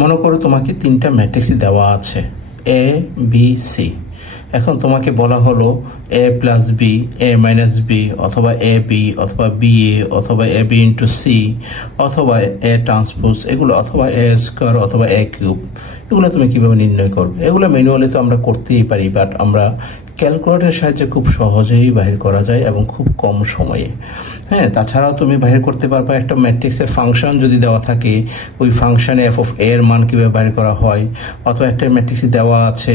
মনে করো তোমাকে তিনটা ম্যাট্রিক্স দেওয়া আছে এ বি সি। এখন তোমাকে বলা হলো এ প্লাস বি, এ মাইনাস বি, অথবা এ বি, অথবা বি এ, অথবা এ বি ইন্টু সি, অথবা এ ট্রান্সপোজ, এগুলো অথবা এ স্কোয়ার, অথবা এ কিউব। এগুলো তুমি কিভাবে নির্ণয় করবে? এগুলো ম্যানুয়ালি তো আমরা করতেই পারি, বাট আমরা ক্যালকুলেটরের সাহায্যে খুব সহজেই বাহির করা যায় এবং খুব কম সময়ে। হ্যাঁ, তাছাড়াও তুমি বাহির করতে পারবে একটা ম্যাট্রিক্সের ফাংশন যদি দেওয়া থাকে, ওই ফাংশনে এফ অফ এর মান কীভাবে বাহির করা হয়, অথবা একটা ম্যাট্রিক্সে দেওয়া আছে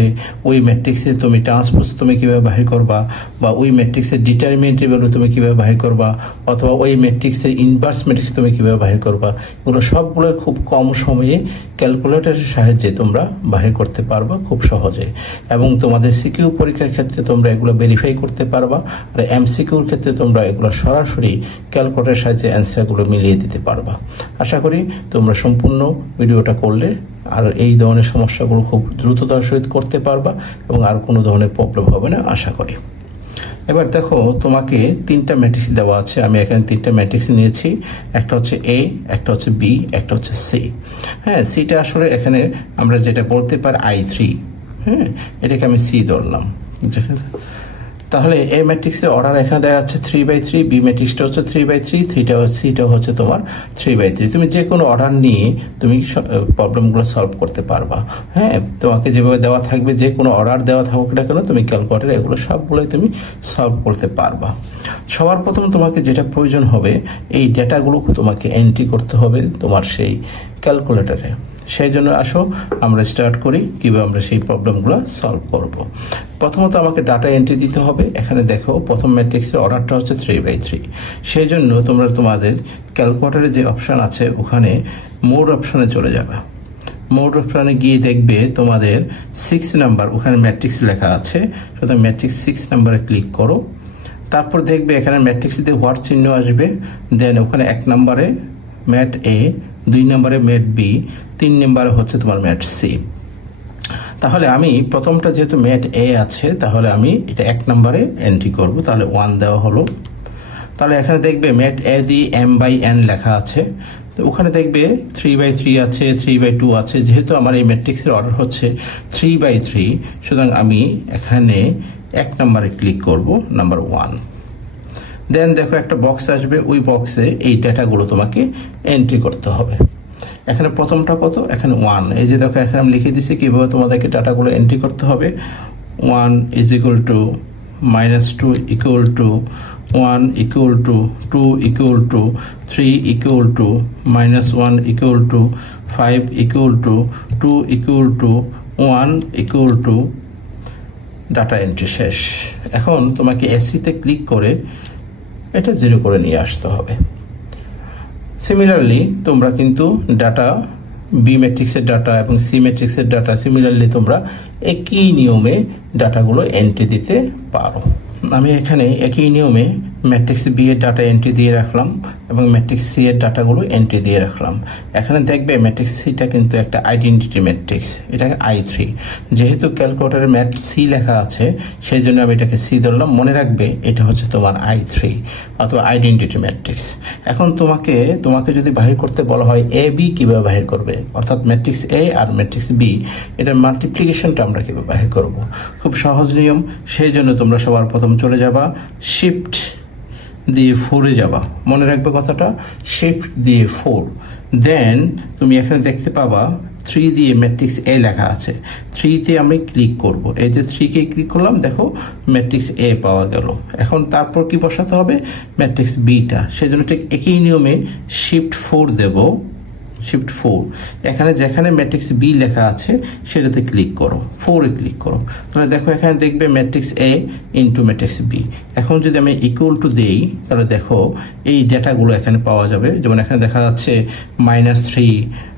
ওই ম্যাট্রিক্সে তুমি ট্রান্সপোজ তুমি কীভাবে বাহির করবা, বা ওই ম্যাট্রিক্সের ডিটারমিনেন্টের ভ্যালু তুমি কীভাবে বাহির করবা, অথবা ওই ম্যাট্রিক্সের ইনভার্স ম্যাট্রিক্স তুমি কীভাবে বাহির করবা। এগুলো সবগুলো খুব কম সময়ে ক্যালকুলেটরের সাহায্যে তোমরা বাহির করতে পারবা খুব সহজে, এবং তোমাদের সিকিউ পরীক্ষার ক্ষেত্রে তোমরা এগুলো ভেরিফাই করতে পারবা। আর এমসিকিউর ক্ষেত্রে তোমরা এগুলো সরাসরি ক্যালকুলেটরের সাহায্যে অ্যান্সারগুলো মিলিয়ে দিতে পারবা। আশা করি তোমরা সম্পূর্ণ ভিডিওটা করলে আর এই ধরনের সমস্যাগুলো খুব দ্রুততার সহিত করতে পারবা এবং আর কোনো ধরনের প্রবলেম হবে না আশা করি। এবার দেখো, তোমাকে তিনটা ম্যাট্রিক্স দেওয়া আছে। আমি এখানে তিনটা ম্যাট্রিক্স নিয়েছি, একটা হচ্ছে এ, একটা হচ্ছে বি, একটা হচ্ছে সি। হ্যাঁ, সিটা আসলে এখানে আমরা যেটা বলতে পারি I3। হ্যাঁ, এটাকে আমি সি ধরলাম। তাহলে এ ম্যাট্রিক্সের অর্ডার এখানে দেওয়া যাচ্ছে 3/3, বি ম্যাট্রিক্সটা হচ্ছে 3/3, সিটা হচ্ছে তোমার 3/3। তুমি যে কোনো অর্ডার নিয়ে তুমি প্রবলেমগুলো সলভ করতে পারবা। হ্যাঁ, তোমাকে যেভাবে দেওয়া থাকবে, যে কোনো অর্ডার দেওয়া থাকুক না কেন, তুমি ক্যালকুলেটরে এগুলো সবগুলোই তুমি সলভ করতে পারবা। সবার প্রথম তোমাকে যেটা প্রয়োজন হবে, এই ডেটাগুলো তোমাকে এন্ট্রি করতে হবে তোমার সেই ক্যালকুলেটরে। সেই জন্য আসো আমরা স্টার্ট করি কীভাবে আমরা সেই প্রবলেমগুলো সলভ করব। প্রথমত আমাকে ডাটা এন্ট্রি দিতে হবে। এখানে দেখো, প্রথম ম্যাট্রিক্সের অর্ডারটা হচ্ছে 3/3। সেই জন্য তোমরা তোমাদের ক্যালকুলেটরে যে অপশান আছে ওখানে মোড অপশানে চলে যাবে। মোড অপশানে গিয়ে দেখবে তোমাদের 6 নাম্বার ওখানে ম্যাট্রিক্স লেখা আছে, সুতরাং ম্যাট্রিক্স 6 নাম্বারে ক্লিক করো। তারপর দেখবে এখানে ম্যাট্রিক্সে হোয়াট চিহ্ন আসবে, দেন ওখানে 1 নম্বরে ম্যাট এ, 2 নম্বরে ম্যাট বি, 3 নম্বরে হচ্ছে তোমার ম্যাট সি। তাহলে আমি প্রথমটা যেহেতু ম্যাট এ আছে, তাহলে আমি এটা 1 নম্বরে এন্ট্রি করব। তাহলে 1 দেওয়া হলো। তাহলে এখানে দেখবে ম্যাট এ দিয়ে m/n লেখা আছে, তো ওখানে দেখবে 3/3 আছে, 3/2 আছে। যেহেতু আমার এই ম্যাট্রিক্সের অর্ডার হচ্ছে 3/3, সুতরাং আমি এখানে 1 নম্বরে ক্লিক করব, নাম্বার 1। দেন দেখো একটা বক্স আসবে, ওই বক্সে এই ডেটাগুলো তোমাকে এন্ট্রি করতে হবে। এখানে প্রথমটা কত, এখানে 1। এই যে দেখো এখানে আমি লিখে দিচ্ছি কীভাবে তোমাদেরকে ডাটাগুলো এন্ট্রি করতে হবে। 1 = -2 = 1 = 2 = 3 = -1 = 5 = 2 = 1 = ডাটা এন্ট্রি শেষ। এখন তোমাকে এসিতে ক্লিক করে এটা 0 করে নিয়ে আসতে হবে। সিমিলারলি তোমরা কিন্তু ডাটা বি ম্যাট্রিক্সের ডাটা এবং সি ম্যাট্রিক্সের ডাটা সিমিলারলি তোমরা একই নিয়মে ডাটাগুলো এন্ট্রি দিতে পারো। আমি এখানে একই নিয়মে ম্যাট্রিক্স বি এর ডাটা এন্ট্রি দিয়ে রাখলাম এবং ম্যাট্রিক্স সি এর ডাটাগুলো এন্ট্রি দিয়ে রাখলাম। এখানে দেখবে ম্যাট্রিক্স সিটা কিন্তু একটা আইডেন্টিটি ম্যাট্রিক্স, এটাকে I3। যেহেতু ক্যালকুলেটরে ম্যাট সি লেখা আছে, সেই জন্য আমি এটাকে সি ধরলাম। মনে রাখবে এটা হচ্ছে তোমার I3 অথবা আইডেন্টিটি ম্যাট্রিক্স। এখন তোমাকে যদি বাহির করতে বলা হয় এ বি কীভাবে বাহির করবে, অর্থাৎ ম্যাট্রিক্স এ আর ম্যাট্রিক্স বি, এটার মাল্টিপ্লিকেশনটা আমরা কীভাবে বাহির করব, খুব সহজ নিয়ম। সেই জন্য তোমরা সবার প্রথম চলে যাবা শিফট দিয়ে 4-এ যাবা। মনে রাখবে কথাটা, শিফট দিয়ে 4। দেন তুমি এখানে দেখতে পাবা 3 দিয়ে ম্যাট্রিক্স এ লেখা আছে, 3-তে আমি ক্লিক করব। এই যে 3-কে ক্লিক করলাম, দেখো ম্যাট্রিক্স এ পাওয়া গেল। এখন তারপর কি বসাতে হবে, ম্যাট্রিক্স বিটা। সেই জন্য ঠিক একই নিয়মে শিফট 4 দেব, শিফট 4। এখানে যেখানে ম্যাট্রিক্স বি লেখা আছে সেটাতে ক্লিক করো, 4-এ ক্লিক করো। তাহলে দেখো এখানে দেখবে ম্যাট্রিক্স এ ইন্টু ম্যাট্রিক্স বি। এখন যদি আমি ইকুয়াল টু দেই, তাহলে দেখো এই ডেটাগুলো এখানে পাওয়া যাবে। যেমন এখানে দেখা যাচ্ছে -3,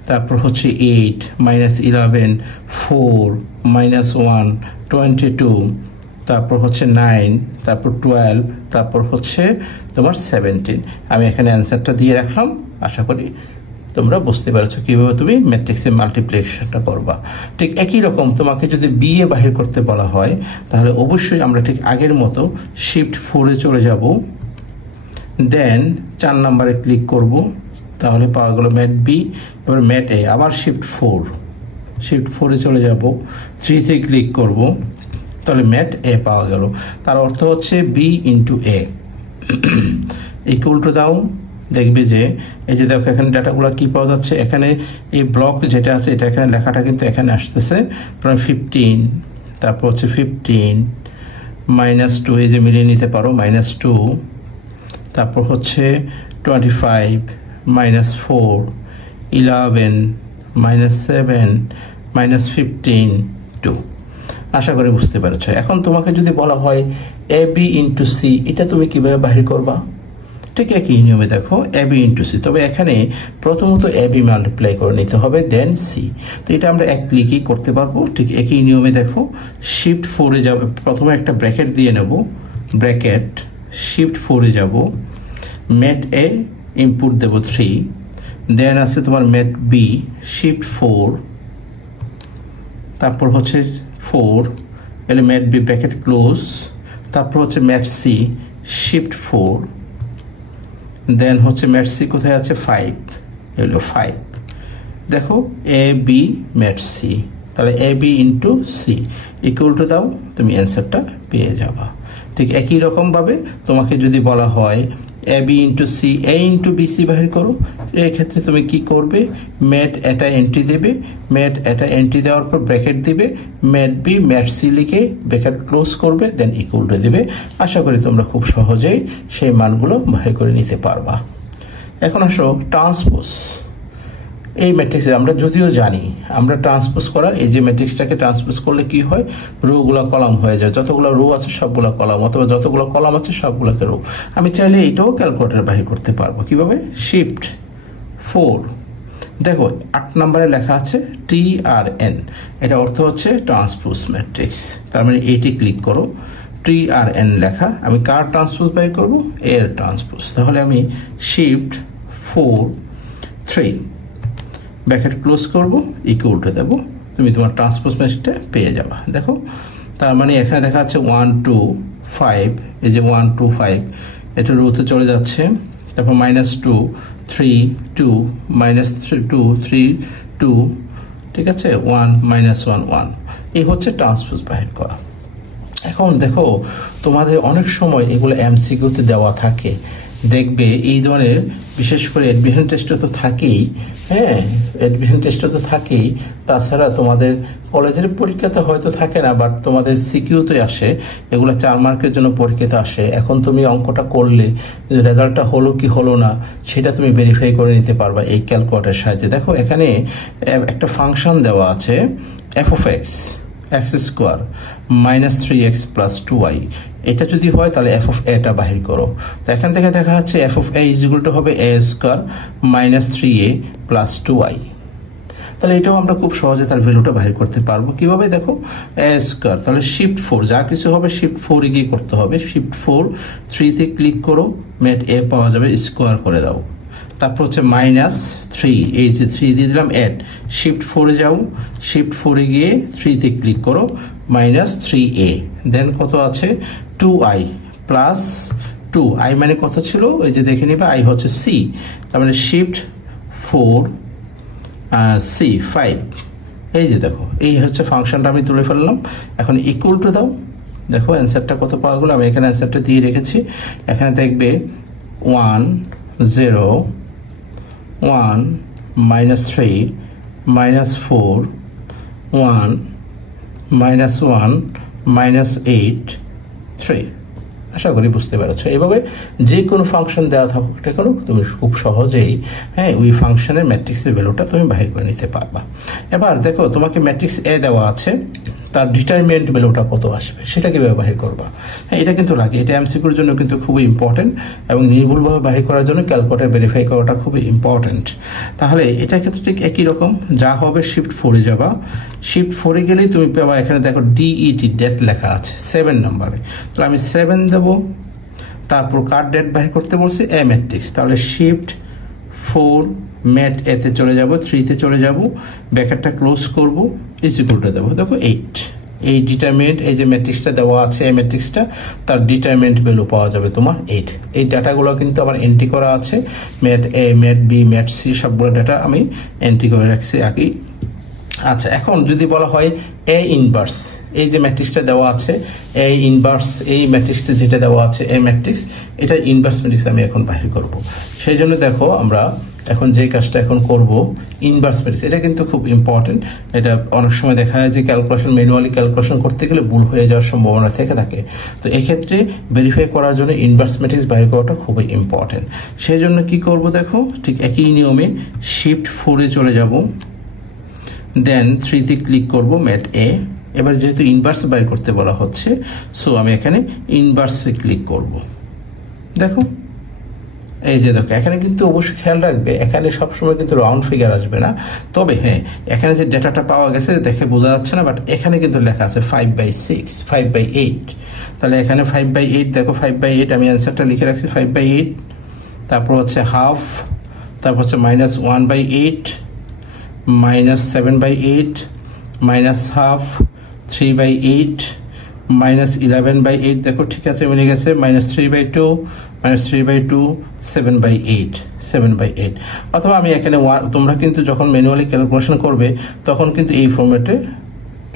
তারপর হচ্ছে 8, -11, 4, -1, 22, তারপর হচ্ছে 9, তারপর 12, তারপর হচ্ছে তোমার 17। আমি এখানে অ্যান্সারটা দিয়ে রাখলাম। আশা করি তোমরা বুঝতে পারছো কিভাবে তুমি ম্যাট্রিক্সের মাল্টিপ্লিকেশনটা করবা। ঠিক একই রকম তোমাকে যদি বি এ বাহির করতে বলা হয়, তাহলে অবশ্যই আমরা ঠিক আগের মতো শিফট 4-এ চলে যাব। দেন 4 নম্বরে ক্লিক করব। তাহলে পাওয়া গেল ম্যাট বি। এবার ম্যাট এ, আবার শিফট 4-এ চলে যাব, 3-তে ক্লিক করব, তাহলে ম্যাট এ পাওয়া গেল। তার অর্থ হচ্ছে B into A equal to দাও। দেখবে যে এই যে দেখো এখানে ডাটাগুলো কি পাওয়া যাচ্ছে, এখানে এই ব্লক যেটা আছে এটা এখানে লেখাটা কিন্তু এখানে আসতেছে 15, তারপর হচ্ছে 15 -2, এই যে মিলিয়ে নিতে পারো -2, তারপর হচ্ছে 25 -4, 11 -7 -15 2। আশা করি বুঝতে পেরেছ। এখন তোমাকে যদি বলা হয় এ বি ইন্টু সি, এটা তুমি কিভাবে বাহির করবা? ঠিক একই নিয়মে দেখো এ বি ইন্টু সি, তবে এখানে প্রথমত এ বি মাল্টিপ্লাই করে নিতে হবে, দেন সি। তো এটা আমরা এক ক্লিকই করতে পারবো। ঠিক একই নিয়মে দেখো শিফট 4-এ যাবে, প্রথমে একটা ব্র্যাকেট দিয়ে নেব, ব্র্যাকেট, শিফট 4-এ যাব, ম্যাট এ ইনপুট দেব 3, দেন আছে তোমার ম্যাট বি, শিফট 4, তারপর হচ্ছে 4, এলে ম্যাট বি ব্র্যাকেট ক্লোজ, তারপর হচ্ছে ম্যাট সি, শিফট 4, দেন হচ্ছে ম্যাট সি কোথায় আছে 5, এলো 5। দেখো এ বি ম্যাট সি, তাহলে A B into C equal to দাও, তুমি অ্যান্সারটা পেয়ে যাবা। ঠিক একই রকমভাবে তোমাকে যদি বলা হয় এ বি ইন্টু সি, এ ইন্টু বি সি বাহির করো, এক্ষেত্রে তুমি কি করবে, ম্যাট এটা এন্ট্রি দেবে, ম্যাট এটা এন্ট্রি দেওয়ার পর ব্র্যাকেট দিবে, ম্যাট বি ম্যাট সি লিখে ব্র্যাকেট ক্লোজ করবে, দেন ইকুয়াল টু দেবে। আশা করি তোমরা খুব সহজেই সেই মানগুলো বাহির করে নিতে পারবা। এখন আসো ট্রান্সপোজ। এই ম্যাট্রিক্সে আমরা যদিও জানি আমরা ট্রান্সপোজ করা, এই যে ম্যাট্রিক্সটাকে ট্রান্সপোজ করলে কি হয়, রোগুলো কলাম হয়ে যায়, যতগুলো রো আছে সবগুলো কলাম, অথবা যতগুলো কলাম আছে সবগুলোকে রো। আমি চাইলে এটাও ক্যালকুলেটর বাহির করতে পারবো। কিভাবে? শিফট 4, দেখো 8 নম্বরে লেখা আছে TRN, এটা অর্থ হচ্ছে ট্রান্সপোজ ম্যাট্রিক্স। তার মানে এইটি ক্লিক করো, TRN লেখা, আমি কার ট্রান্সপোজ বাহির করবো, এর ট্রান্সপোজ। তাহলে আমি শিফট 4 3 ব্র্যাকেট ক্লোজ করব, ইকুয়াল টু দেবো, তুমি তোমার ট্রান্সপোজ ম্যাট্রিক্সটা পেয়ে যাবা। দেখো তার মানে এখানে দেখা যাচ্ছে 1 2 5, এই যে 1 2 5 এটা রোতে চলে যাচ্ছে, তারপর -2 3 2 -3 2 3 2, ঠিক আছে, 1 -1 1, এই হচ্ছে ট্রান্সপোজ বাহির করা। এখন দেখো তোমাদের অনেক সময় এগুলো এমসিকিউতে দেওয়া থাকে, দেখবে এই ধরনের, বিশেষ করে অ্যাডমিশন টেস্টে তো থাকেই, হ্যাঁ অ্যাডমিশন টেস্টে তো থাকেই, তাছাড়া তোমাদের কলেজের পরীক্ষাতে হয়তো থাকে না, বাট তোমাদের সিকিউতে আসে, এগুলো 4 মার্কের জন্য পরীক্ষাতে আসে। এখন তুমি অঙ্কটা করলে রেজাল্টটা হলো কি হলো না সেটা তুমি ভেরিফাই করে নিতে পারবা এই ক্যালকুলেটরের সাহায্যে। দেখো এখানে একটা ফাংশন দেওয়া আছে f of x x² -3x + 2y, এটা যদি হয় তাহলে f of a টা বাহির করো। তো এখান থেকে দেখা যাচ্ছে f of a = হবে a² -3a + 2y। তাহলে এটাও আমরা খুব সহজে তার ভ্যালুটা বাহির করতে পারবো। কিভাবে? দেখো a², তাহলে শিফট 4, যা কিছু হবে শিফট 4-এ গিয়ে করতে হবে। শিফট 4 3-তে ক্লিক করো, ম্যাট a পাওয়া যাবে, স্কোয়ার করে দাও, তারপর হচ্ছে -3, এই যে 3 দিয়ে দিলাম, অ্যাড, শিফট 4-এ যাও, শিফট 4-এ গিয়ে 3-তে ক্লিক করো, -3a, দেন কত আছে 2i + 2, i মানে কত ছিল ওই যে দেখে নিবা, i হচ্ছে c, তার মানে শিফট 4 c 5, এই যে দেখো এই হচ্ছে ফাংশনটা আমি তুলে ফেললাম। এখন ইকুয়াল টু দাও, দেখো অ্যান্সারটা কত পাওয়া গেল, আমি এখানে অ্যান্সারটা দিয়ে রেখেছি। এখানে দেখবে 1 0 1 -3 -4 1 -1 -8 3। আশা করি বুঝতে পেরেছো। এইভাবে যে কোনো ফাংশন দেওয়া থাকুক না কেন তুমি খুব সহজেই ওই ফাংশনের ম্যাট্রিক্সের ভ্যালুটা তুমি বাহির করে নিতে পারবা। এবার দেখো তোমাকে ম্যাট্রিক্স এ দেওয়া আছে, তার ডিটারমিনেন্ট ভ্যালুটা কত আসবে সেটা কিভাবে বাহির করবা। এটা কিন্তু লাগে, এটা এমসিকিউর জন্য কিন্তু খুবই ইম্পর্টেন্ট, এবং নির্ভুলভাবে বাহির করার জন্য ক্যালকুলেটর ভেরিফাই করাটা খুবই ইম্পর্টেন্ট। তাহলে এটা ক্ষেত্রে ঠিক একই রকম, যা হবে শিফট 4-এ যাবা, শিফট 4-এ গেলেই তুমি পাবা, এখানে দেখো ডিইটি ডেট লেখা আছে 7 নম্বরে, তো আমি 7 দেব, তারপর কার ডেট বাহির করতে বলছি, এ ম্যাট্রিক্স, তাহলে শিফট 4 ম্যাট এ তে চলে যাব, 3-তে চলে যাব, ব্র্যাকেটটা ক্লোজ করব, ইকুয়াল টু দেবো, দেখো 8, এই ডিটারমিনেন্ট এই যে ম্যাট্রিক্সটা দেওয়া আছে এই ম্যাট্রিক্সটা তার ডিটারমিনেন্ট ভ্যালু পাওয়া যাবে তোমার 8। এই ডাটাগুলো কিন্তু আমার এন্ট্রি করা আছে, ম্যাট এ, ম্যাট বি, ম্যাট সি সবগুলো ডাটা আমি এন্ট্রি করে রাখছি আগেই। আচ্ছা, এখন যদি বলা হয় এ ইনভার্স, এই যে ম্যাট্রিক্সটা দেওয়া আছে এ ইনভার্স, এই ম্যাট্রিক্সটা যেটা দেওয়া আছে এ ম্যাট্রিক্স, এটা ইনভার্স ম্যাট্রিক্স আমি এখন বাহির করব। সেই জন্য দেখো আমরা এখন যে কাজটা এখন করব ইনভার্স ম্যাট্রিক্স, এটা কিন্তু খুব ইম্পর্টেন্ট। এটা অনেক সময় দেখা যায় যে ক্যালকুলেশন ম্যানুয়ালি ক্যালকুলেশন করতে গেলে ভুল হয়ে যাওয়ার সম্ভাবনা থেকে থাকে। তো এক্ষেত্রে ভেরিফাই করার জন্য ইনভার্স ম্যাট্রিক্স বাহির করাটা খুবই ইম্পর্টেন্ট। সেই জন্য কি করব দেখো, ঠিক একই নিয়মে শিফট 4-এ চলে যাব, দেন 3-তে ক্লিক করব ম্যাট এ। এবার যেহেতু ইনভার্স বাইর করতে বলা হচ্ছে, সো আমি এখানে ইনভার্সে ক্লিক করব। দেখো এই যে দেখো এখানে কিন্তু অবশ্যই খেয়াল রাখবে, এখানে সবসময় কিন্তু রাউন্ড ফিগার আসবে না। তবে হ্যাঁ, এখানে যে ডেটাটা পাওয়া গেছে দেখে বোঝা যাচ্ছে না, বাট এখানে কিন্তু লেখা আছে 5/6, 5/8। তাহলে এখানে 5/8, দেখো 5/8 আমি অ্যান্সারটা লিখে রাখছি 5/8। তারপর হচ্ছে হাফ, তারপর হচ্ছে -1/8, -7/8, -হাফ, 3/8, -11/8। দেখো ঠিক আছে মিলে গেছে, -3/2, -3/2, 7/8। অথবা আমি এখানে তোমরা কিন্তু যখন ম্যানুয়ালি ক্যালকুলেশন করবে তখন কিন্তু এই ফরম্যাটে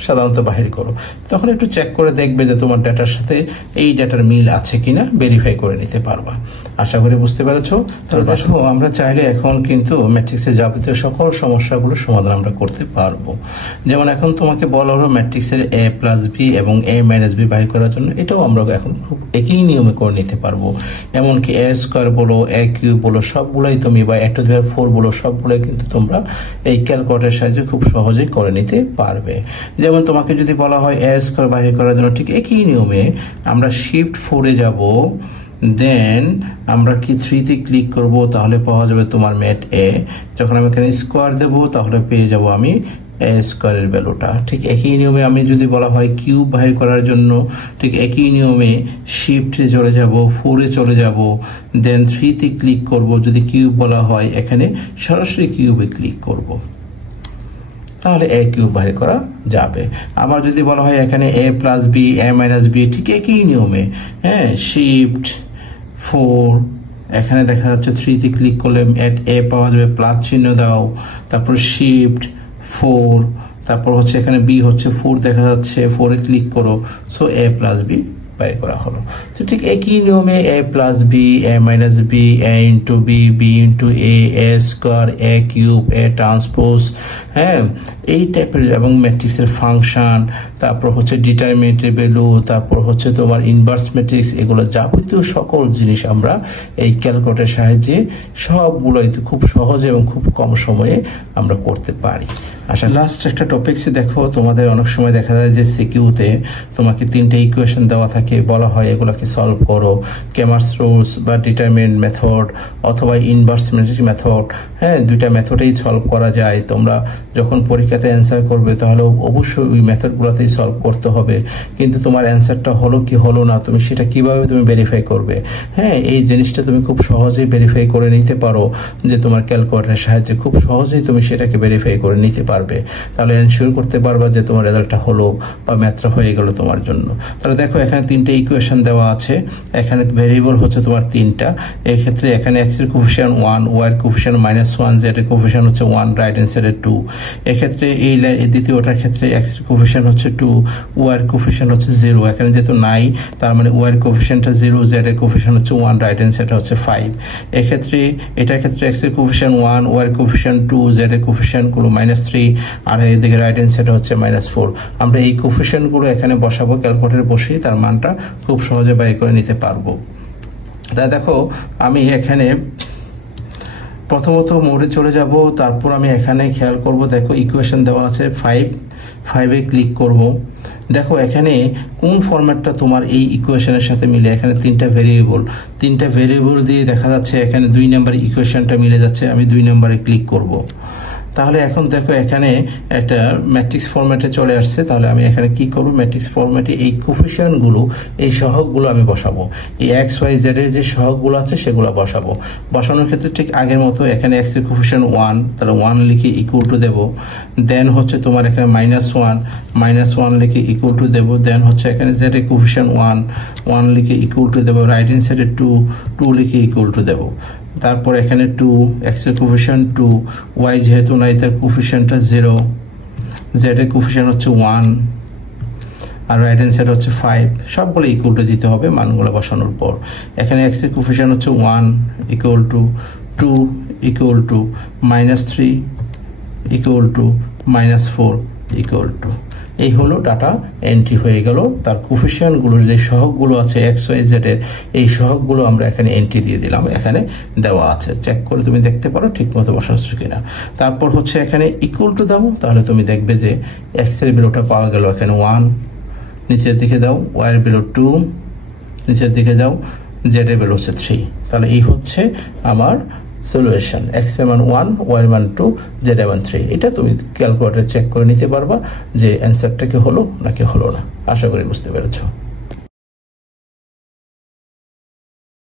সাধারণত বাহির করো, তখন একটু চেক করে দেখবে যে তোমার ডেটার সাথে এই ডেটার মিল আছে কিনা, ভেরিফাই করে নিতে পারবা। আশা করি বুঝতে পেরেছো। তাহলে দেখো আমরা চাইলে এখন কিন্তু ম্যাট্রিক্সের যাবতীয় সকল সমস্যাগুলো সমাধান আমরা করতে পারবো। যেমন এখন তোমাকে বলা হলো ম্যাট্রিক্সের a+b এবং a-b বাহির করার জন্য, এটাও আমরা এখন খুব একই নিয়মে করে নিতে পারবো। এমনকি a² বলো, a³ বলো, সবগুলোই তুমি বা a⁴ বলো, সবগুলোই কিন্তু তোমরা এই ক্যালকুলেটরের সাহায্যে খুব সহজেই করে নিতে পারবে। যেমন তোমাকে যদি বলা হয় a² বাহির করার জন্য, ঠিক একই নিয়মে আমরা শিফট 4-এ যাব, দেন আমরা কি 3-তে ক্লিক করব, তাহলে পাওয়া যাবে তোমার ম্যাট এ। যখন আমি এখানে স্কোয়ার দেব তাহলে পেয়ে যাব আমি a² ভ্যালুটা। ঠিক একই নিয়মে আমি যদি বলা হয় কিউব বাহির করার জন্য, ঠিক একই নিয়মে শিফটে চলে যাব, 4-এ চলে যাব, দেন 3-তে ক্লিক করব। যদি কিউব বলা হয় এখানে সরাসরি কিউবে ক্লিক করব, তাহলে a³ বাহির করা যাবে। আবার যদি বলা হয় এখানে a+b, a-b, ঠিক একই নিয়মে, হ্যাঁ, শিফট 4, এখানে দেখা যাচ্ছে 3-তে ক্লিক করলে a পাওয়া যাবে, প্লাস চিহ্ন দাও, তারপর শিফট 4, তারপর হচ্ছে এখানে b হচ্ছে 4 দেখা যাচ্ছে, 4-এ ক্লিক করো, সো a+b বাইর করা হলো। তো ঠিক একই নিয়মে a+b, a-b, a×b, b×a, a², a³, a transpose, হ্যাঁ, এই টাইপের, এবং ম্যাট্রিক্সের ফাংশন, তারপর হচ্ছে ডিটারমিনেন্টের ভ্যালু, তারপর হচ্ছে তোমার ইনভার্স ম্যাট্রিক্স, এগুলো যাবতীয় সকল জিনিস আমরা এই ক্যালকুলেটরের সাহায্যে সবগুলোই খুব সহজে এবং খুব কম সময়ে আমরা করতে পারি। আচ্ছা, লাস্ট একটা টপিকসে দেখো, তোমাদের অনেক সময় দেখা যায় যে সিকিউতে তোমাকে 3টে ইকুয়েশন দেওয়া থাকে, বলা হয় এগুলোকে সলভ করো, ক্যামার্স রুলস বা ডিটারমিনেন্ট মেথড অথবা ইনভার্স মেথড, হ্যাঁ, 2টা মেথডেই সলভ করা যায়। তোমরা যখন পরীক্ষাতে অ্যান্সার করবে তাহলে অবশ্যই ওই মেথডগুলোতেই সলভ করতে হবে, কিন্তু তোমার অ্যান্সারটা হলো কি হলো না তুমি সেটা কিভাবে তুমি ভেরিফাই করবে? হ্যাঁ, এই জিনিসটা তুমি খুব সহজেই ভেরিফাই করে নিতে পারো, যে তোমার ক্যালকুলেটরের সাহায্যে খুব সহজেই তুমি সেটাকে ভেরিফাই করে নিতে পারবে। তাহলে এনশিওর করতে পারবা যে তোমার রেজাল্টটা হলো বা ম্যাথটা হয়ে গেল তোমার জন্য। তাহলে দেখো এখানে 3টে ইকুয়েশন দেওয়া আছে, এখানে ভেরিয়েবল হচ্ছে তোমার 3টা। এই ক্ষেত্রে এখানে x এর কোফিশিয়েন্ট 1, y এর কোফিশিয়েন্ট -1, z এর কোফিশিয়েন্ট হচ্ছে 1, রাইট হ্যান্ড সাইডে 2। এক্ষেত্রে এই দ্বিতীয়টার ক্ষেত্রে x এর কোফিশিয়েন্ট হচ্ছে 2, y এর কোফিশিয়েন্ট হচ্ছে 0। এখানে যেহেতু নাই তার মানে y এর কোফিশিয়েন্টটা 0, z এর কোফিশিয়েন্ট হচ্ছে 1, রাইট হ্যান্ড সাইডে হচ্ছে 5। এক্ষেত্রে এটার ক্ষেত্রে x এর কোফিশিয়েন্ট 1, y এর কোফিশিয়েন্ট 2, z এর কোফিশিয়েন্ট গুলো -3, আর এদিকে রাইট হ্যান্ড সাইডে হচ্ছে -4। আমরা এই কোফিশিয়েন্ট গুলো এখানে বসাবো, ক্যালকুলেটরে বসিয়ে তার মানটা খুব সহজে বাই করে নিতে পারবো। তাই দেখো আমি এখানে প্রথমত মোডে চলে যাব, তারপর আমি এখানে খেয়াল করব, দেখো ইকুয়েশন দেওয়া আছে 5-এ ক্লিক করব। দেখো এখানে কোন ফরম্যাটটা তোমার এই ইকুয়েশনের সাথে মিলে, এখানে 3টা ভেরিয়েবল দিয়ে দেখা যাচ্ছে এখানে 2 নম্বর ইকুয়েশনটা মিলে যাচ্ছে, আমি 2 নম্বরে ক্লিক করব। তাহলে এখন দেখো এখানে একটা ম্যাট্রিক্স ফরম্যাটে চলে আসছে। তাহলে আমি এখানে কি করব, ম্যাট্রিক্স ফরম্যাটে এই কোফিশিয়েন্টগুলো, এই সহগগুলো আমি বসাবো। এই এক্স ওয়াই জেড এর যে সহগগুলো আছে সেগুলো বসাবো। বসানোর ক্ষেত্রে ঠিক আগের মতো এখানে এক্স এর কোফিশিয়েন্ট 1, তাহলে 1 লিখে ইকুয়াল টু দেব। দেন হচ্ছে তোমার এখানে -1 লিখে ইকুয়াল টু দেব। দেন হচ্ছে এখানে জেড এর কোফিশিয়েন্ট 1 লিখে ইকুয়াল টু দেব। রাইট হ্যান্ড সাইডে 2 লিখে ইকুয়াল টু দেব। তারপর এখানে 2, এক্স এর কোফিশিয়েন্ট 2, ওয়াই যেহেতু নাই তার কোফিশিয়েন্টটা 0, জেড এর কোফিশিয়েন্ট হচ্ছে 1, আর রাইট হ্যান্ড সাইড হচ্ছে 5। সবগুলো ইকুয়াল টু দিতে হবে মানগুলো বসানোর পর। এখানে এক্স এর কোফিশিয়েন্ট হচ্ছে 1 equal to 2 equal to -3 equal to -4 equal to. এই হলো ডাটা এন্ট্রি হয়ে গেল। তার কোফিশিয়েন্টগুলোর যে সহগগুলো আছে এক্স ওয়াই জেড এর, এই সহগগুলো আমরা এখানে এন্ট্রি দিয়ে দিলাম। এখানে দেওয়া আছে, চেক করে তুমি দেখতে পারো ঠিক মতো বসাচ্ছ কিনা। তারপর হচ্ছে এখানে ইকুয়াল টু দাও, তাহলে তুমি দেখবে যে এক্স এর ভ্যালুটা পাওয়া গেল এখানে 1, নিচের দিকে দাও ওয়াই এর ভ্যালু 2, নিচের দিকে যাও জেড এর ভ্যালু হচ্ছে 3। তাহলে এই হচ্ছে আমার সলিউশন, এক্স এর মান 1, ওয়াই এর মান 2, জেড এর মান 3। এটা তুমি ক্যালকুলেটরে চেক করে নিতে পারবা যে অ্যান্সারটা কি হলো নাকি হলো না। আশা করি বুঝতে পেরেছো।